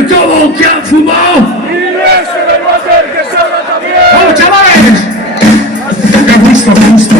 ver cómo que han fumado. Y ese del váter que salga también. ¡Vamos, chavales! Me gusta, me gusta.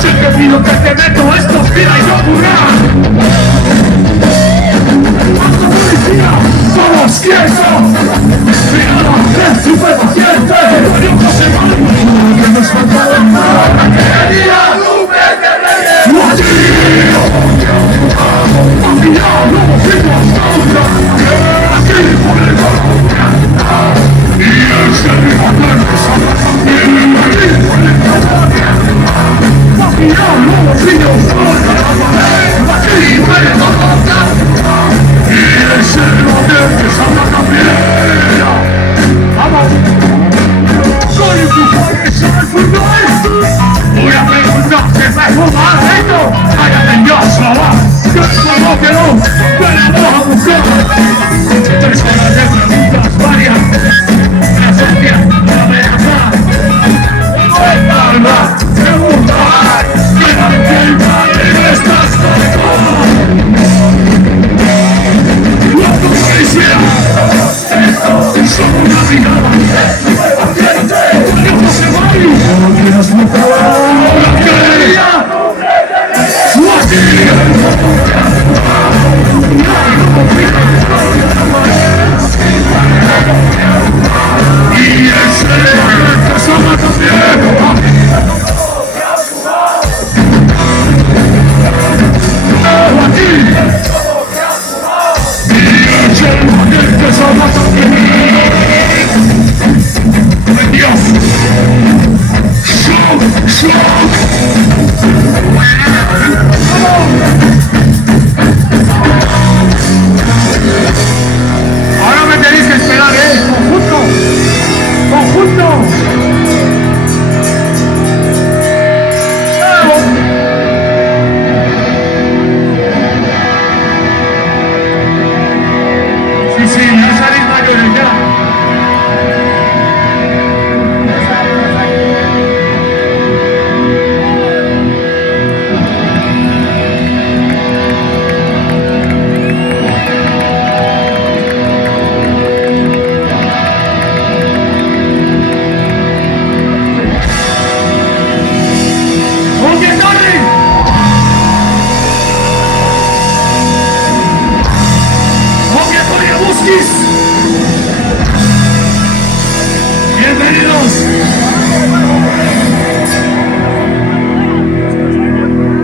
Sé que pido que te meto esto, mira y no ocurra. ¡Hasta policía! ¡Todos quietos! ¡Mirada, es súper paciente! ¡Dios no se va! ¡Que nos falta de nada! ¡Quería nube de reyes! ¡Guajillo! ¡Mafia, lobos y contra! ¡Aquí por el Colombia! ¡Y el servidor que salga también! ¡Aquí por el Colombia! ¡Mafia, lobos y contra! ¡Aquí por el Colombia! ¡Y el servidor que salga también! ¡Vamos! ¡Soy tu país al fútbol! Voy a preguntar si me fuma esto. ¡Cállate Dios, mamá! ¡Que como que no! ¡Venimos a buscar! 3 horas de preguntas varias. La esencia, la amenaza. ¡Calma! ¡Preguntar! ¡Levante el mal en estas cosas! ¡La policía! ¡Son una mirada! ¡Dios no se va! ¡No quieras matar! ¡La quería! ¡Y ese que salga también! Ahora me tenéis que esperar, conjunto, conjunto. Sí, sí, ya salís mayores ya. ¡Oye, Tony! ¡Oye, Tony Busquis!